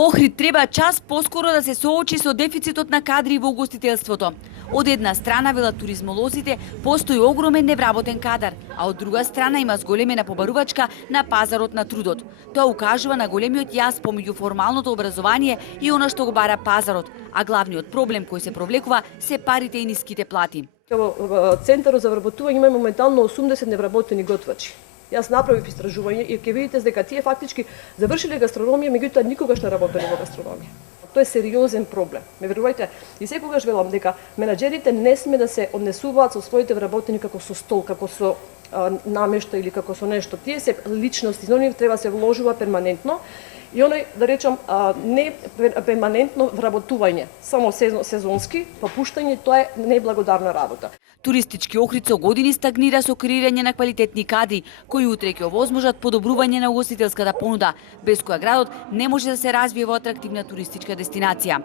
Охрид треба час поскоро да се соочи со дефицитот на кадри во угостителството. Од една страна, велат туризмолозите, постои огромен невработен кадар, а од друга страна има зголемена побарувачка на пазарот на трудот. Тоа укажува на големиот јаз помеѓу формалното образование и она што го бара пазарот, а главниот проблем кој се провлекува се парите и ниските плати. Во Центарот за вработување има моментално 80 невработени готвачи. Јас направив истражување и ќе видите дека тие фактички завршиле гастрономија, меѓутоа никогаш не работеле во гастрономија. Тоа е сериозен проблем. Ме верувајте, и секогаш велам дека менаџерите не сме да се однесуваат со своите вработени како со стол, како со намешта или како со нешто. Тие се личности, за нив треба се вложува перманентно и оној, да речам, не перманентно вработување, само сезонски, попуштање, тоа е неблагодарна работа. Туристички Охрид со години стагнира со креирање на квалитетни кадри, кои утре ќе овозможат подобрување на угостителската понуда, без која градот не може да се развие во атрактивна туристичка дестинација.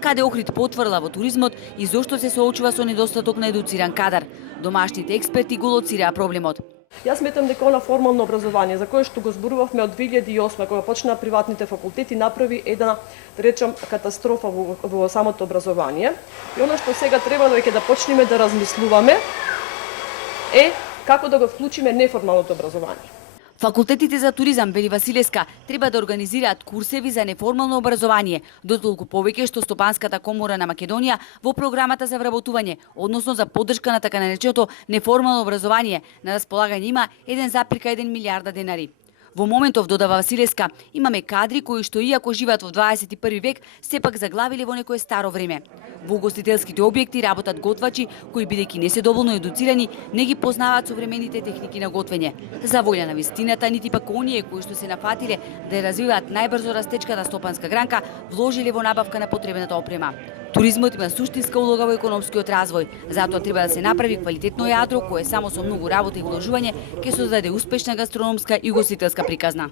Каде Охрид потврла во туризмот и зошто се соочува со недостаток на едуциран кадар. Домашните експерти го лоцираа проблемот. Јас сметам дека она формално образование, за кое што го зборувавме од 2008, кога почнаа приватните факултети, направи една, да речам, катастрофа во самото образование. И она што сега треба веќе да почнеме да размислуваме е како да го вклучиме неформалното образование. Факултетите за туризам, вели Василеска, треба да организираат курсеви за неформално образование, дотолку повеќе што Стопанската комора на Македонија во програмата за вработување, односно за поддршка на така нареченото неформално образование, на располагање има 1,1 милиарда денари. Во моментов, додава Василеска, имаме кадри кои што иако живеат во 21 век, сепак заглавиле во некое старо време. Во угостителските објекти работат готвачи кои, бидејќи не се доволно едуцирани, не ги познаваат современите техники на готвење. За волја на вистината, нити пак оние кои што се нафатиле да ја развиваат најбрзо растечката стопанска гранка, вложиле во набавка на потребната опрема. Туризмот има суштинска улога во економскиот развој, затоа треба да се направи квалитетно јадро кое само со многу работа и вложување ќе создаде успешна гастрономска и угостителска приказна.